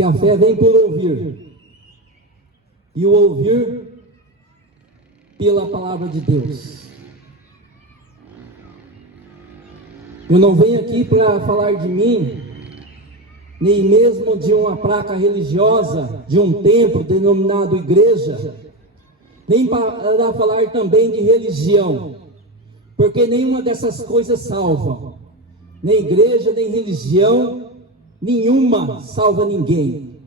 que a fé vem por ouvir, e o ouvir pela palavra de Deus. Eu não venho aqui para falar de mim, nem mesmo de uma placa religiosa, de um templo denominado igreja, nem para falar também de religião, porque nenhuma dessas coisas salva, nem igreja, nem religião, nenhuma salva ninguém.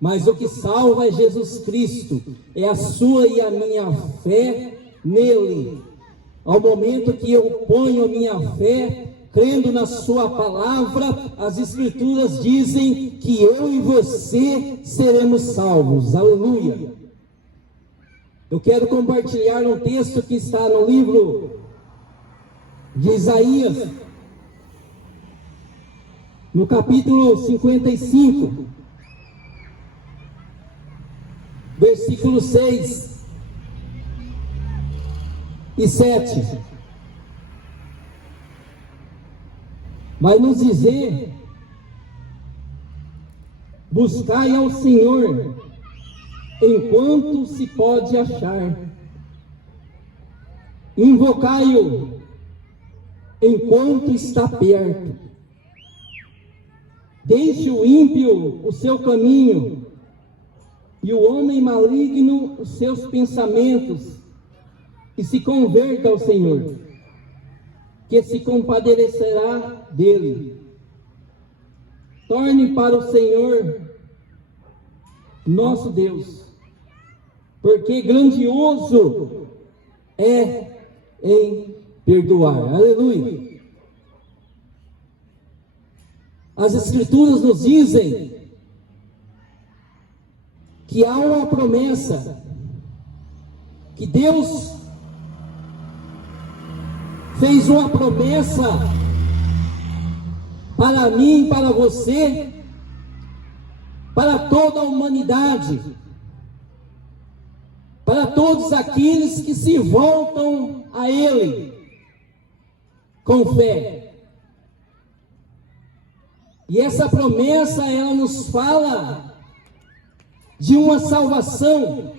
Mas o que salva é Jesus Cristo, é a sua e a minha fé nele. Ao momento que eu ponho a minha fé, crendo na sua palavra, as Escrituras dizem que eu e você seremos salvos. Aleluia! Eu quero compartilhar um texto que está no livro de Isaías, no capítulo 55, versículo 6 e 7. Vai nos dizer: buscai ao Senhor enquanto se pode achar, invocai-o enquanto está perto. Deixe o ímpio o seu caminho, e o homem maligno os seus pensamentos, e se converta ao Senhor, que se compadecerá dele. Torne para o Senhor nosso Deus, porque grandioso é em perdoar. Aleluia! As Escrituras nos dizem que há uma promessa, que Deus fez uma promessa para mim, para você, para toda a humanidade, para todos aqueles que se voltam a Ele com fé. E essa promessa, ela nos fala de uma salvação.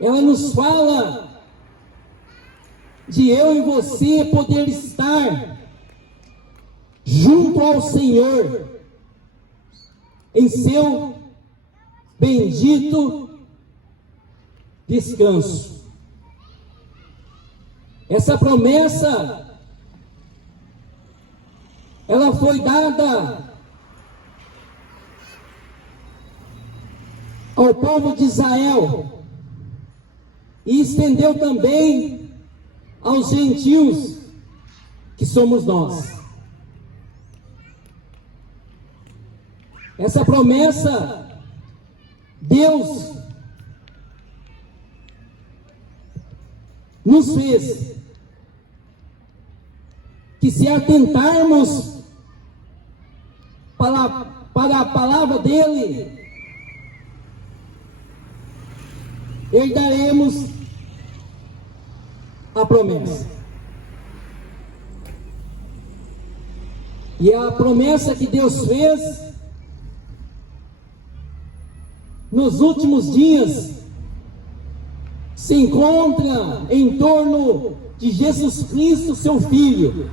Ela nos fala de eu e você poder estar junto ao Senhor em seu bendito descanso. Essa promessa, ela foi dada ao povo de Israel e estendeu também aos gentios, que somos nós. Essa promessa, Deus nos fez que, se atentarmos para a palavra dele, herdaremos a promessa. E a promessa que Deus fez nos últimos dias se encontra em torno de Jesus Cristo, seu Filho.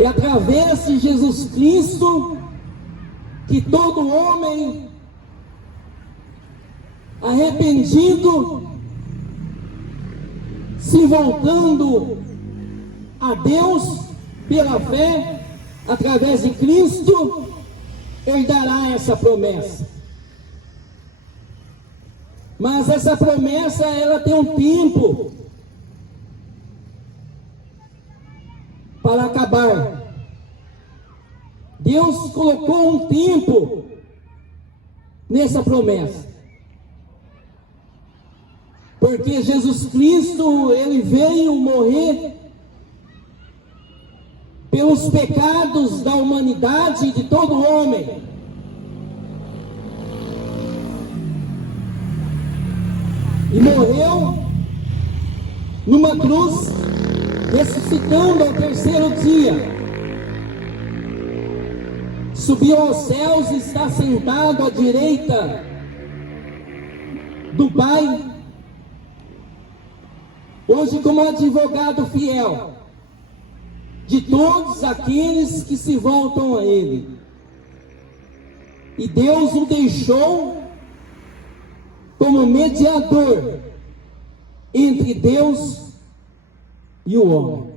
É através de Jesus Cristo que todo homem arrependido, se voltando a Deus pela fé, através de Cristo, herdará essa promessa. Mas essa promessa, ela tem um tempo para acabar. Deus colocou um tempo nessa promessa, porque Jesus Cristo, ele veio morrer pelos pecados da humanidade e de todo homem. E morreu numa cruz ressuscitando ao terceiro dia, subiu aos céus e está sentado à direita do Pai, hoje como advogado fiel de todos aqueles que se voltam a Ele. E Deus o deixou como mediador entre Deus e o homem.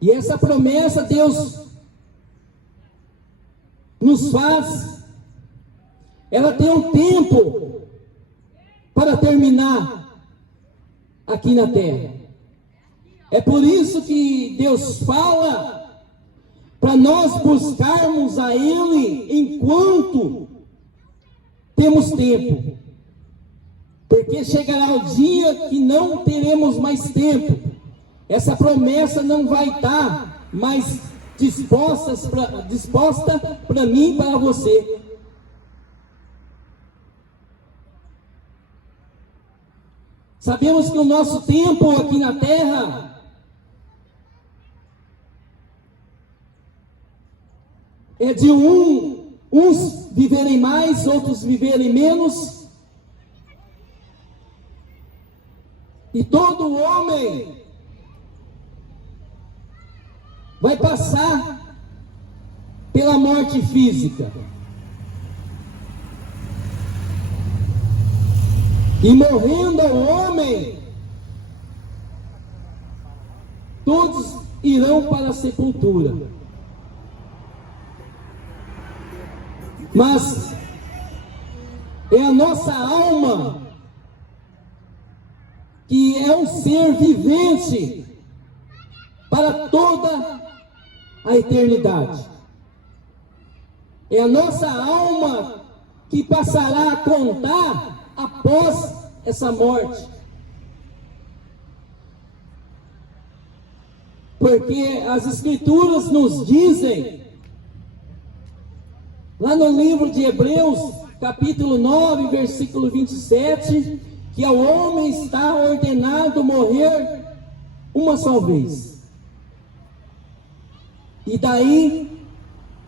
E essa promessa Deus nos faz, ela tem um tempo para terminar aqui na terra. É por isso que Deus fala para nós buscarmos a Ele enquanto temos tempo, porque chegará o dia que não teremos mais tempo. Essa promessa não vai estar mais disposta para mim e para você. Sabemos que o nosso tempo aqui na terra é de uns viverem mais, outros viverem menos. E todo homem vai passar pela morte física. E morrendo o homem, todos irão para a sepultura. Mas é a nossa alma que é um ser vivente para toda a eternidade. É a nossa alma que passará a contar após essa morte. Porque as Escrituras nos dizem, lá no livro de Hebreus, capítulo 9, versículo 27, que ao homem está ordenado morrer uma só vez. E daí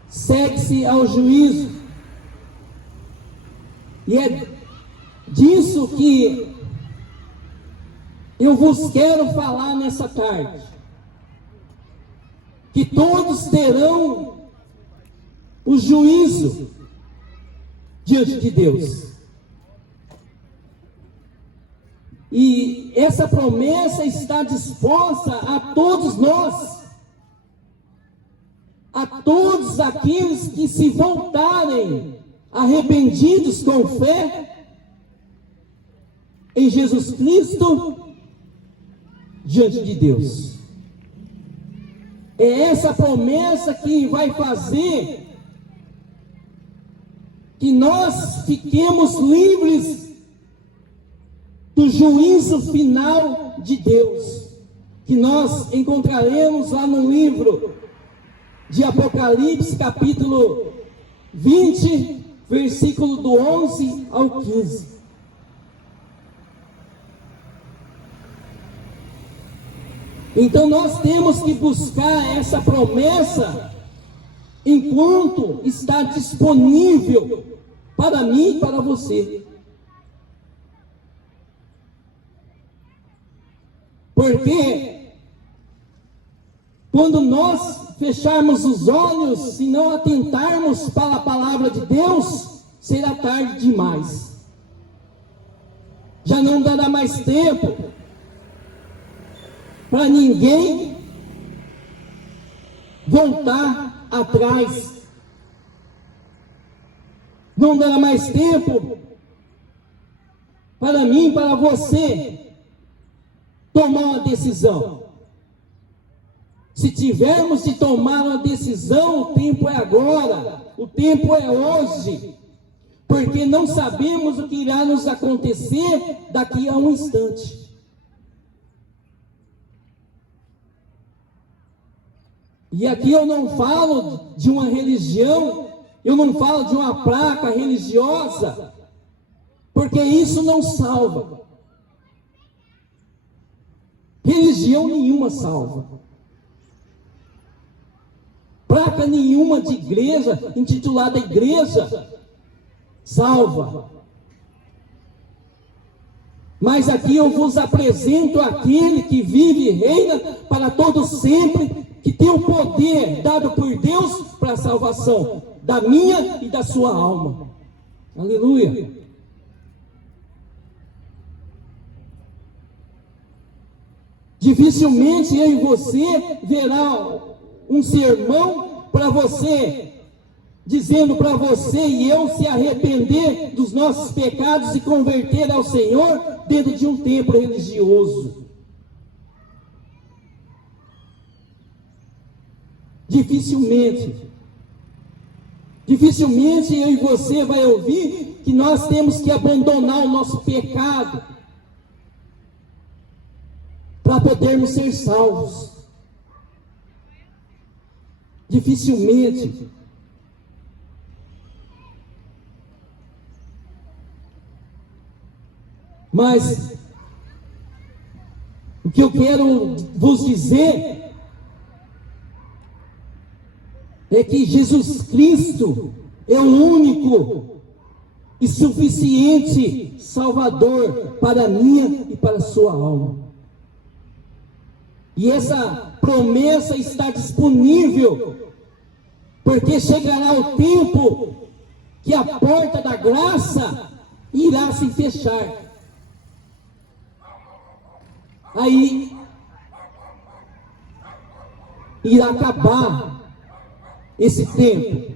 segue-se ao juízo. E é disso que eu vos quero falar nessa tarde. Que todos terão o juízo diante de Deus. E essa promessa está disposta a todos nós, a todos aqueles que se voltarem arrependidos com fé em Jesus Cristo diante de Deus. É essa promessa que vai fazer que nós fiquemos livres do juízo final de Deus, que nós encontraremos lá no livro de Apocalipse, capítulo 20, versículo do 11 ao 15. Então nós temos que buscar essa promessa enquanto está disponível para mim e para você. Porque quando nós fecharmos os olhos e não atentarmos para a palavra de Deus, será tarde demais. Já não dará mais tempo para ninguém voltar atrás. Não dará mais tempo para mim, para você tomar uma decisão. Se tivermos de tomar uma decisão, o tempo é agora, o tempo é hoje, porque não sabemos o que irá nos acontecer daqui a um instante. E aqui eu não falo de uma religião, eu não falo de uma placa religiosa, porque isso não salva. religião nenhuma salva. Placa nenhuma de igreja, intitulada igreja, salva. Mas aqui eu vos apresento aquele que vive e reina para todo sempre, que tem o poder dado por Deus para a salvação da minha e da sua alma. Aleluia. Dificilmente eu e você verá um sermão para você, dizendo para você e eu se arrepender dos nossos pecados e converter ao Senhor dentro de um templo religioso. Dificilmente eu e você vai ouvir que nós temos que abandonar o nosso pecado para podermos ser salvos. Dificilmente. Mas o que eu quero vos dizer é que Jesus Cristo é o único e suficiente Salvador para a minha e para a sua alma. E essa promessa está disponível, porque chegará o tempo que a porta da graça irá se fechar. Aí irá acabar esse tempo.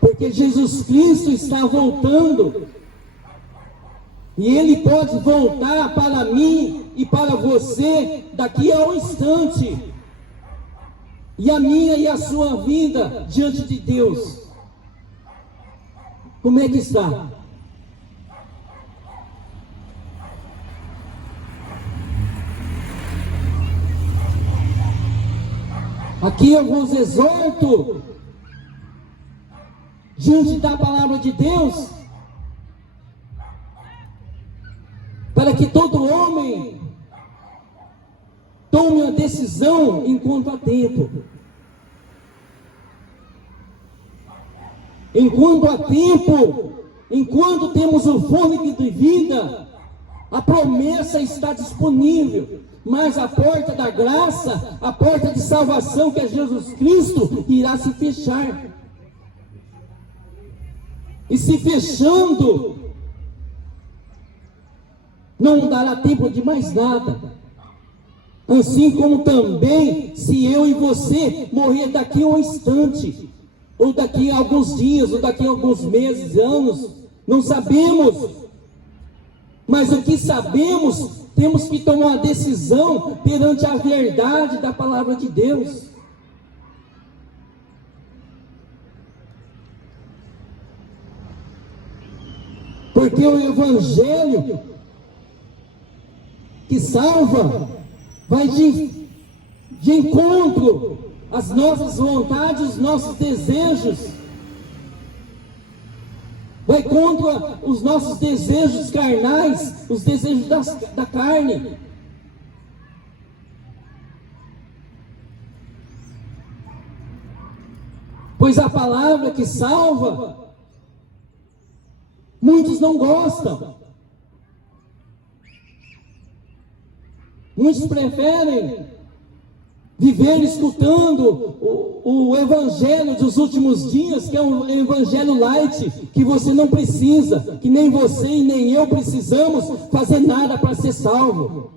Porque Jesus Cristo está voltando. E Ele pode voltar para mim e para você daqui a um instante. E a minha e a sua vida diante de Deus, como é que está? Aqui eu vos exorto, diante da palavra de Deus, para que todo homem tome uma decisão enquanto há tempo. Enquanto há tempo, enquanto temos o fôlego de vida, a promessa está disponível. Mas a porta da graça, a porta de salvação, que é Jesus Cristo, irá se fechar. E se fechando, não dará tempo de mais nada. Assim como também, se eu e você morrer daqui a um instante, ou daqui a alguns dias, ou daqui a alguns meses, anos, não sabemos. Mas o que sabemos, temos que tomar uma decisão perante a verdade da palavra de Deus. Porque o Evangelho que salva vai de encontro às nossas vontades, os nossos desejos. Vai contra os nossos desejos carnais, os desejos da carne. Pois a palavra que salva, muitos não gostam. Muitos preferem viver escutando o evangelho dos últimos dias, que é um evangelho light, que você não precisa, que nem você e nem eu precisamos fazer nada para ser salvo.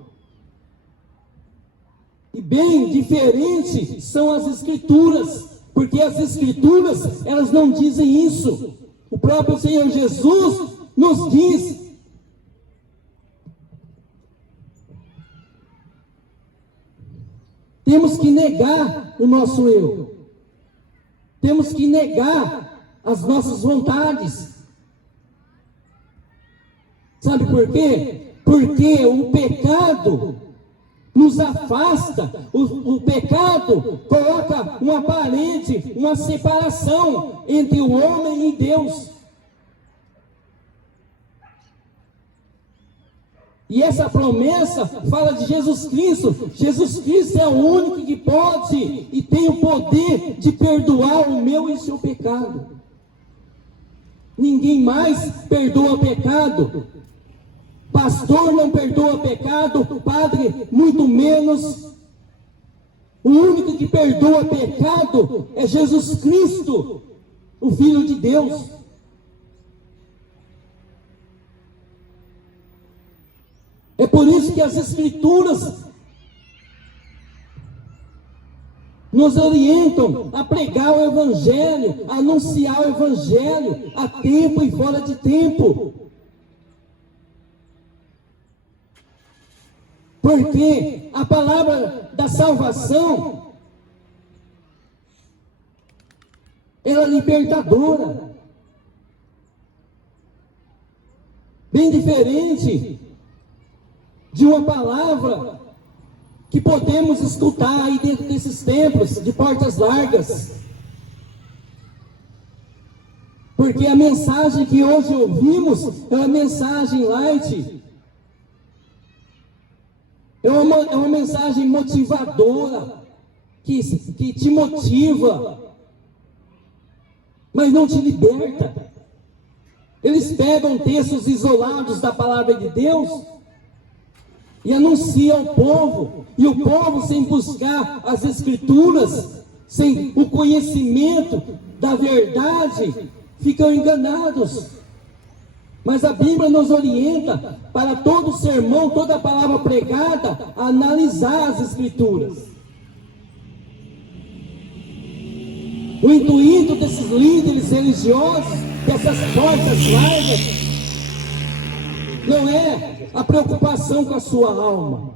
E bem diferente são as Escrituras, porque as Escrituras, elas não dizem isso. O próprio Senhor Jesus nos diz: temos que negar o nosso eu. Temos que negar as nossas vontades. Sabe por quê? Porque o pecado nos afasta. O pecado coloca uma parede, uma separação entre o homem e Deus. E essa promessa fala de Jesus Cristo. Jesus Cristo é o único que pode e tem o poder de perdoar o meu e o seu pecado. Ninguém mais perdoa pecado. Pastor não perdoa pecado, padre muito menos. O único que perdoa pecado é Jesus Cristo, o Filho de Deus. É por isso que as Escrituras nos orientam a pregar o Evangelho, a anunciar o Evangelho, a tempo e fora de tempo. Porque a palavra da salvação, ela é libertadora. Bem diferente de uma palavra que podemos escutar aí dentro desses templos, de portas largas. Porque a mensagem que hoje ouvimos é uma mensagem light. É uma mensagem motivadora, que te motiva, mas não te liberta. Eles pegam textos isolados da palavra de Deus e anunciam ao povo, e o povo, sem buscar as Escrituras, sem o conhecimento da verdade, ficam enganados. Mas a Bíblia nos orienta para todo sermão, toda palavra pregada, a analisar as Escrituras. O intuito desses líderes religiosos, dessas portas largas, não é a preocupação com a sua alma.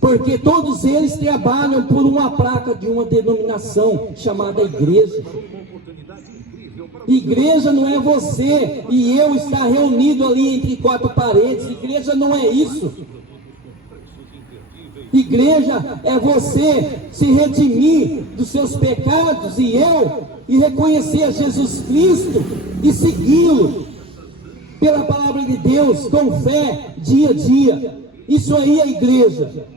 Porque todos eles trabalham por uma placa de uma denominação chamada igreja. Igreja não é você e eu estar reunido ali entre quatro paredes. Igreja não é isso. Igreja é você se redimir dos seus pecados e reconhecer a Jesus Cristo e segui-lo pela palavra de Deus, com fé, dia a dia. Isso aí é igreja.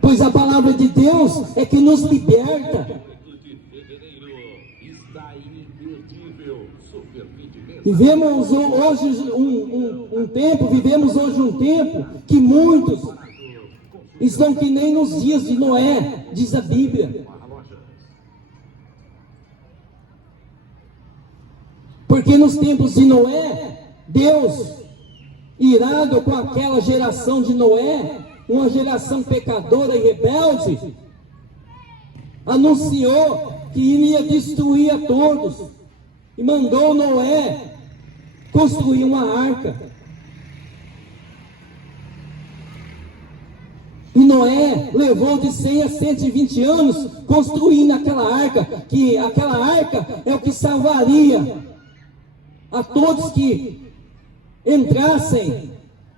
Pois a palavra de Deus é que nos liberta. Vivemos hoje um tempo que muitos estão que nem nos dias de Noé, diz a Bíblia. Porque nos tempos de Noé, Deus, irado com aquela geração de Noé, uma geração pecadora e rebelde, anunciou que iria destruir a todos e mandou Noé construir uma arca. E Noé levou de 100 a 120 anos construindo aquela arca, que aquela arca é o que salvaria a todos que entrassem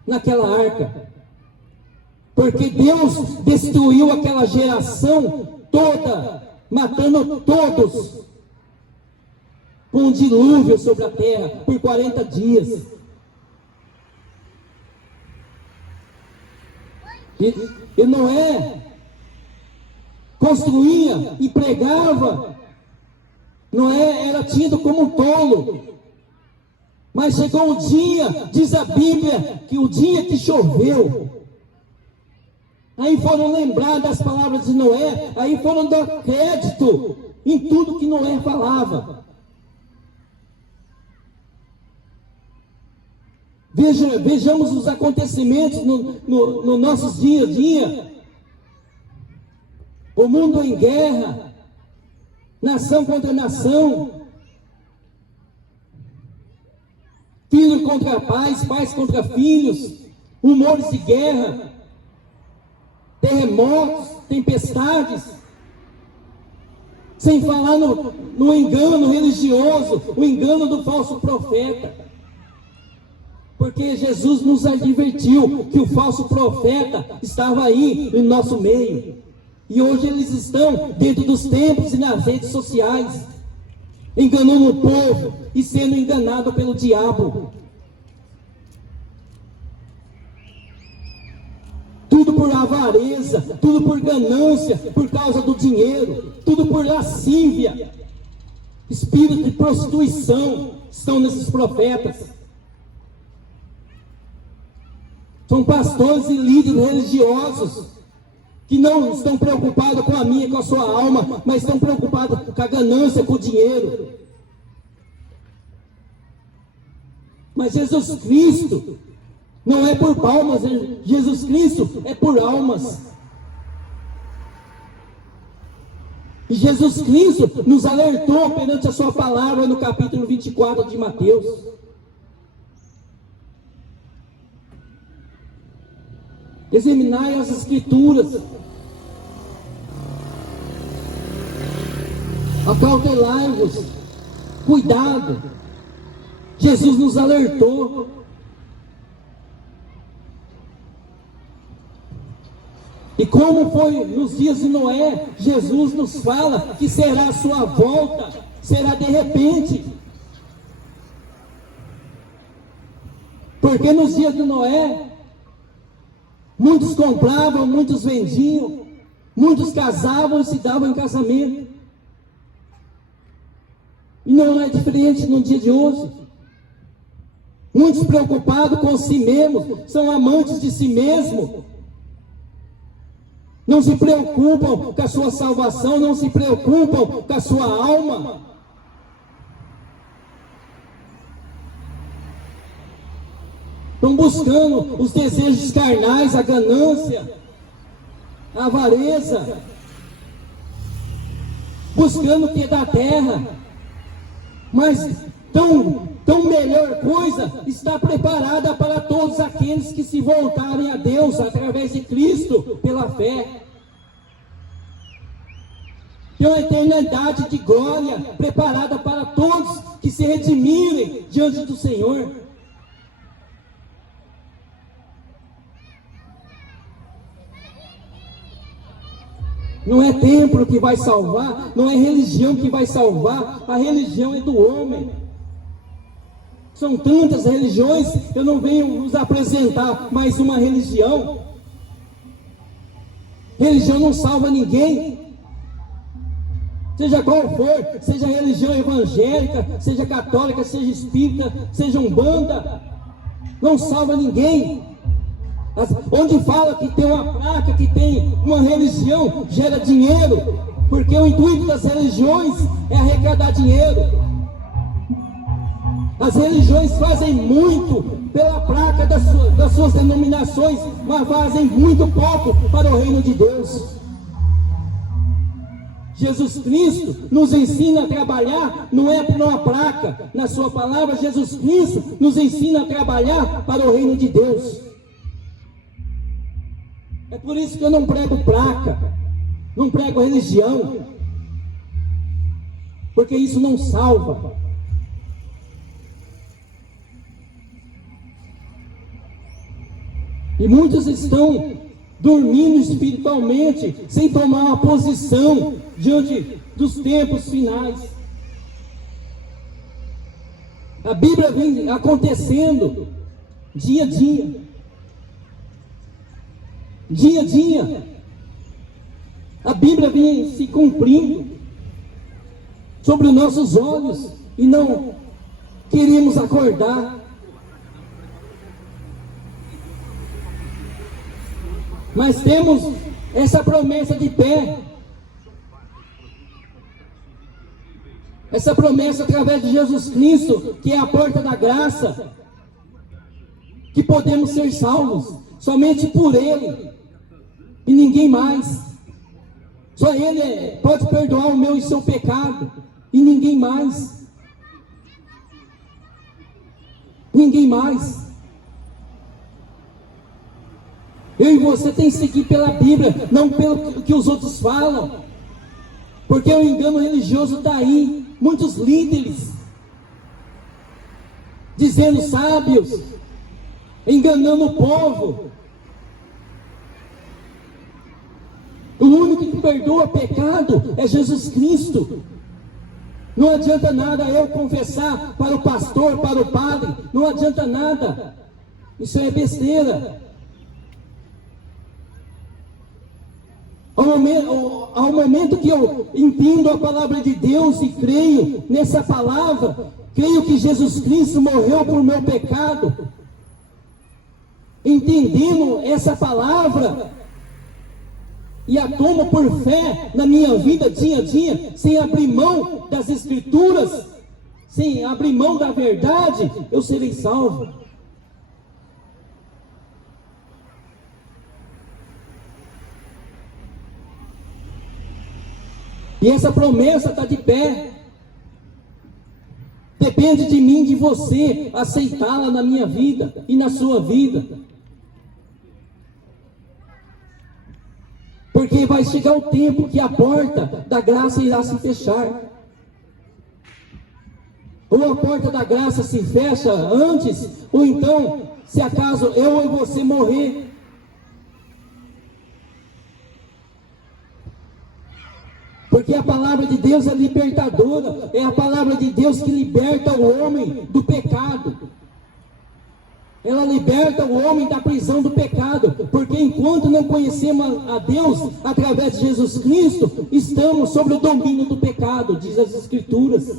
naquela arca. Porque Deus destruiu aquela geração toda, matando todos, com um dilúvio sobre a terra, por 40 dias. E Noé construía e pregava. Noé era tido como um tolo. Mas chegou um dia, diz a Bíblia, que o dia que choveu, aí foram lembrar das palavras de Noé, aí foram dar crédito em tudo que Noé falava. Vejamos os acontecimentos no nossos dia a dia. O mundo em guerra, nação contra nação, filho contra pais, pais contra filhos, rumores de guerra, terremotos, tempestades, sem falar no engano religioso, o engano do falso profeta. Porque Jesus nos advertiu que o falso profeta estava aí no nosso meio. E hoje eles estão dentro dos templos e nas redes sociais, enganando o povo e sendo enganado pelo diabo. Tudo por avareza, tudo por ganância, por causa do dinheiro, tudo por lascívia. Espírito de prostituição estão nesses profetas. São pastores e líderes religiosos que não estão preocupados com a minha, com a sua alma, mas estão preocupados com a ganância, com o dinheiro. Mas Jesus Cristo não é por palmas, Jesus Cristo é por almas. E Jesus Cristo nos alertou perante a sua palavra no capítulo 24 de Mateus. Examinai as Escrituras, acautelai-vos, cuidado. Jesus nos alertou. E como foi nos dias de Noé, Jesus nos fala que será a sua volta, será de repente. Porque nos dias de Noé, muitos compravam, muitos vendiam, muitos casavam e se davam em casamento. E não é diferente no dia de hoje. Muitos preocupados com si mesmos, são amantes de si mesmos. Não se preocupam com a sua salvação, não se preocupam com a sua alma. Estão buscando os desejos carnais, a ganância, a avareza, buscando o que é da terra. Mas tão melhor coisa está preparada para todos aqueles que se voltarem a Deus através de Cristo pela fé. Tem uma eternidade de glória preparada para todos que se redimirem diante do Senhor. Não é templo que vai salvar, não é religião que vai salvar, a religião é do homem. São tantas religiões, eu não venho nos apresentar mais uma religião. Religião não salva ninguém. Seja qual for, seja religião evangélica, seja católica, seja espírita, seja umbanda, não salva ninguém. Onde fala que tem uma placa, que tem uma religião, gera dinheiro, porque o intuito das religiões é arrecadar dinheiro. As religiões fazem muito pela placa das suas denominações, mas fazem muito pouco para o reino de Deus. Jesus Cristo nos ensina a trabalhar, não é por uma placa. Na sua palavra, Jesus Cristo nos ensina a trabalhar para o reino de Deus. É por isso que eu não prego placa, não prego religião, porque isso não salva. E muitos estão dormindo espiritualmente, sem tomar uma posição diante dos tempos finais. A Bíblia vem acontecendo dia a dia. Dia a dia. A Bíblia vem se cumprindo sobre os nossos olhos e não queremos acordar. Mas temos essa promessa de pé. Essa promessa através de Jesus Cristo, que é a porta da graça, que podemos ser salvos somente por Ele e ninguém mais. Só Ele pode perdoar o meu e seu pecado e ninguém mais. Ninguém mais. Eu e você tem que seguir pela Bíblia, não pelo que os outros falam. Porque o engano religioso está aí. Muitos líderes dizendo sábios, enganando o povo. O único que perdoa pecado é Jesus Cristo. Não adianta nada eu confessar para o pastor, para o padre, não adianta nada. Isso é besteira. Ao momento que eu entendo a palavra de Deus e creio nessa palavra, creio que Jesus Cristo morreu por meu pecado, entendendo essa palavra, e a tomo por fé na minha vida dia a dia, sem abrir mão das Escrituras, sem abrir mão da verdade, eu serei salvo. E essa promessa está de pé. Depende de mim, de você, aceitá-la na minha vida e na sua vida. Porque vai chegar o tempo que a porta da graça irá se fechar. Ou a porta da graça se fecha antes, ou então, se acaso eu e você morrer. Porque a palavra de Deus é libertadora, é a palavra de Deus que liberta o homem do pecado. Ela liberta o homem da prisão do pecado, porque enquanto não conhecemos a Deus através de Jesus Cristo, estamos sob o domínio do pecado, diz as Escrituras.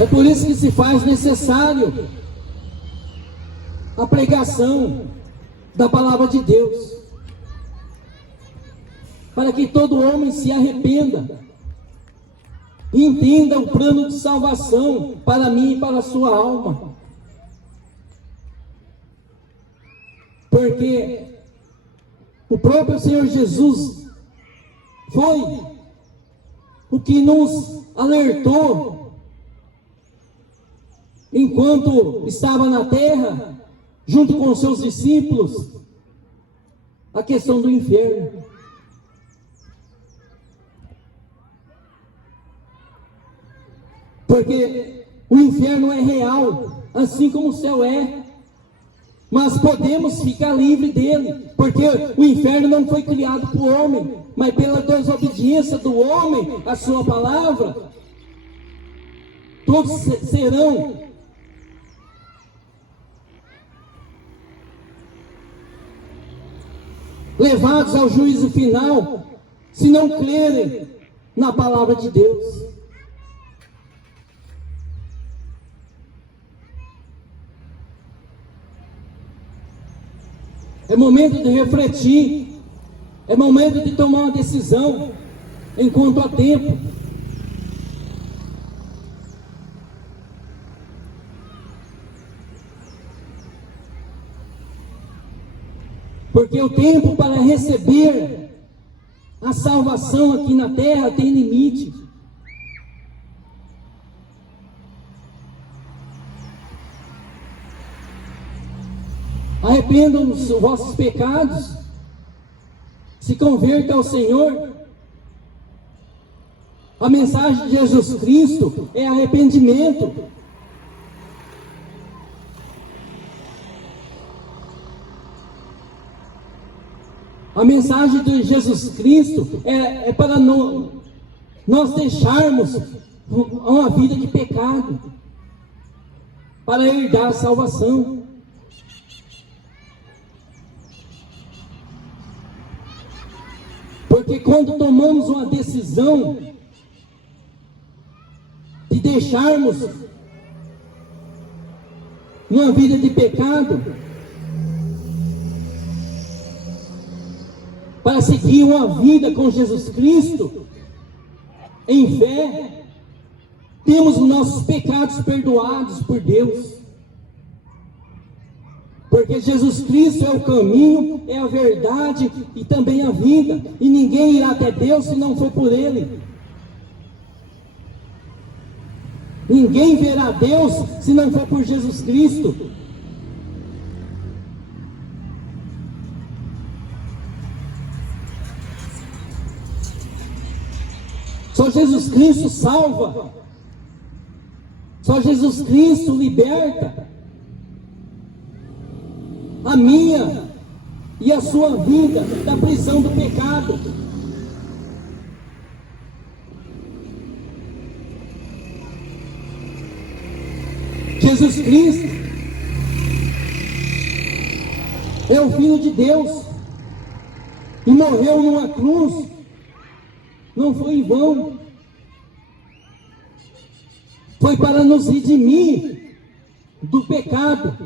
É por isso que se faz necessário a pregação da palavra de Deus, para que todo homem se arrependa e entenda o plano de salvação para mim e para a sua alma. Porque o próprio Senhor Jesus foi o que nos alertou enquanto estava na terra, junto com os seus discípulos, a questão do inferno. Porque o inferno é real, assim como o céu é. Mas podemos ficar livre dele, porque o inferno não foi criado por homem, mas pela desobediência do homem à sua palavra, todos serão levados ao juízo final, se não crerem na palavra de Deus. É momento de refletir, é momento de tomar uma decisão, enquanto há tempo. Porque o tempo para receber a salvação aqui na terra tem limite. Arrependam dos vossos pecados, se convertam ao Senhor. A mensagem de Jesus Cristo é arrependimento. A mensagem de Jesus Cristo é para nós deixarmos uma vida de pecado, para herdar a salvação. Porque quando tomamos uma decisão de deixarmos uma vida de pecado, para seguir uma vida com Jesus Cristo, em fé, temos os nossos pecados perdoados por Deus. Porque Jesus Cristo é o caminho, é a verdade e também a vida. E ninguém irá até Deus se não for por Ele. Ninguém verá Deus se não for por Jesus Cristo. Só Jesus Cristo salva, Só Jesus Cristo liberta a minha e a sua vida da prisão do pecado. Jesus Cristo é o Filho de Deus e morreu numa cruz, não foi em vão, foi para nos redimir do pecado.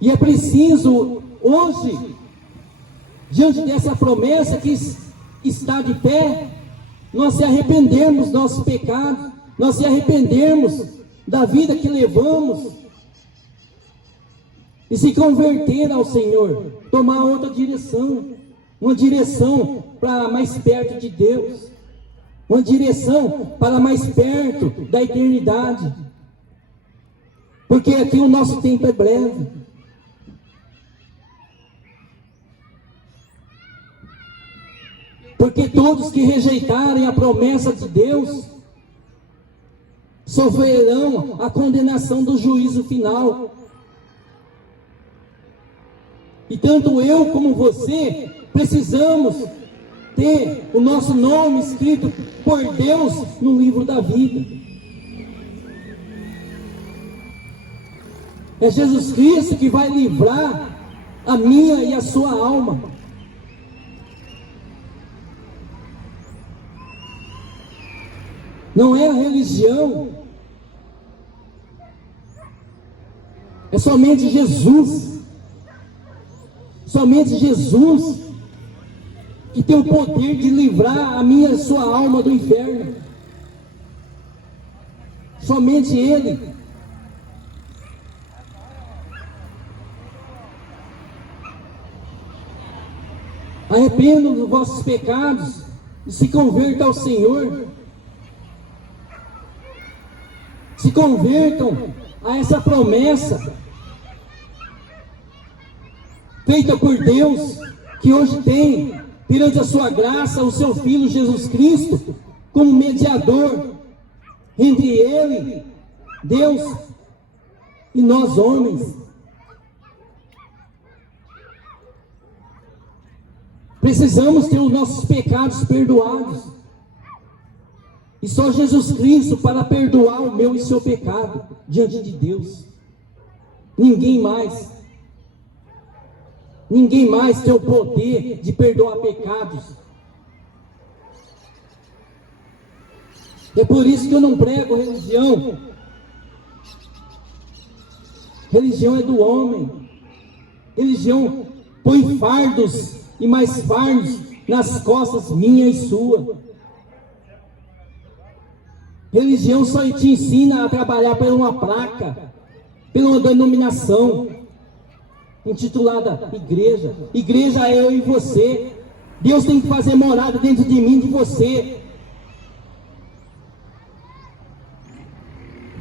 E é preciso hoje, diante dessa promessa que está de pé, nós se arrependermos dos nossos pecados, nós se arrependermos da vida que levamos e se converter ao Senhor, tomar outra direção, uma direção para mais perto de Deus, uma direção para mais perto da eternidade, porque aqui o nosso tempo é breve. Porque todos que rejeitarem a promessa de Deus sofrerão a condenação do juízo final. E tanto eu como você precisamos ter o nosso nome escrito por Deus no livro da vida. É Jesus Cristo que vai livrar a minha e a sua alma. Não é a religião, é somente Jesus. Somente Jesus que tem o poder de livrar a minha e a sua alma do inferno. Somente Ele. Arrependam dos vossos pecados e se convertam ao Senhor. Se convertam a essa promessa feita por Deus, que hoje tem perante a sua graça o seu Filho Jesus Cristo como mediador entre Ele, Deus, e nós homens. Precisamos ter os nossos pecados perdoados. E só Jesus Cristo para perdoar o meu e seu pecado diante de Deus. Ninguém mais. Ninguém mais tem o poder de perdoar pecados. É por isso que eu não prego religião. Religião é do homem. Religião põe fardos e mais fardos nas costas minha e sua. Religião só te ensina a trabalhar por uma placa, por uma denominação intitulada igreja. Igreja é eu e você. Deus tem que fazer morada dentro de mim e de você.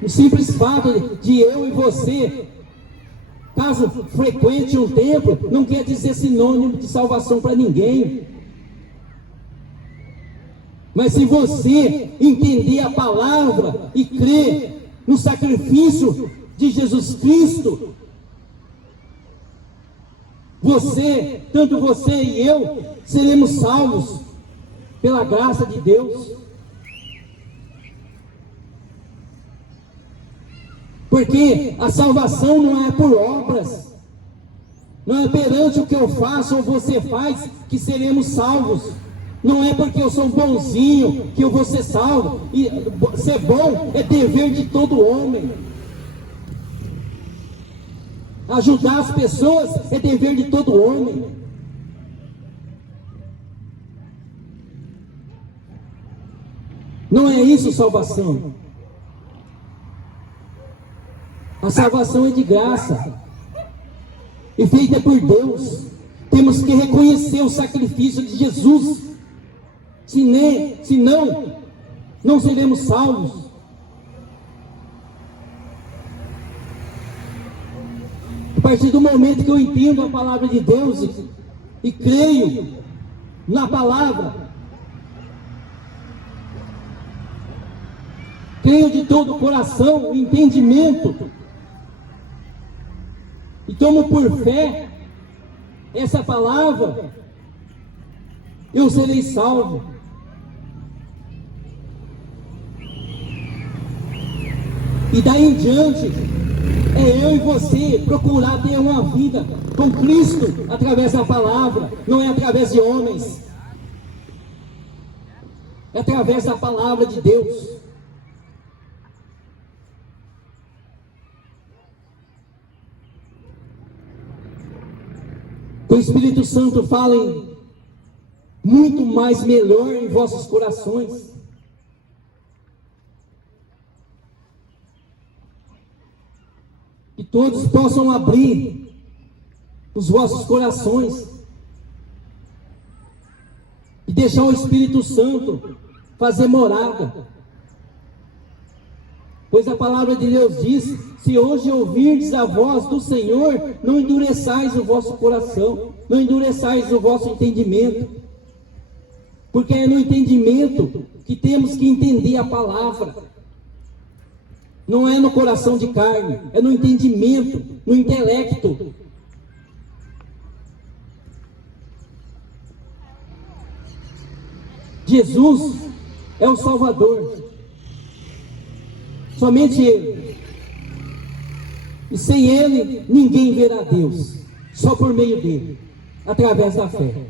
O simples fato de eu e você, caso frequente um templo, não quer dizer sinônimo de salvação para ninguém. Mas se você entender a palavra e crer no sacrifício de Jesus Cristo, você, tanto você e eu, seremos salvos pela graça de Deus. Porque a salvação não é por obras, não é perante o que eu faço ou você faz que seremos salvos. Não é porque eu sou bonzinho que eu vou ser salvo. E ser bom é dever de todo homem. Ajudar as pessoas é dever de todo homem. Não é isso salvação. A salvação é de graça e feita por Deus. Temos que reconhecer o sacrifício de Se não, não seremos salvos. A partir do momento que eu entendo a palavra de Deus e creio na palavra, creio de todo o coração, o entendimento, e tomo por fé essa palavra, eu serei salvo. E daí em diante, é eu e você procurar ter uma vida com Cristo através da palavra, não é através de homens, é através da palavra de Deus. O Espírito Santo fala muito mais melhor em vossos corações. Que todos possam abrir os vossos corações e deixar o Espírito Santo fazer morada. Pois a palavra de Deus diz: se hoje ouvirdes a voz do Senhor, não endureçais o vosso coração, não endureçais o vosso entendimento. Porque é no entendimento que temos que entender a palavra. Não é no coração de carne, é no entendimento, no intelecto. Jesus é o Salvador. Somente Ele. E sem Ele, ninguém verá Deus. Só por meio dele, através da fé.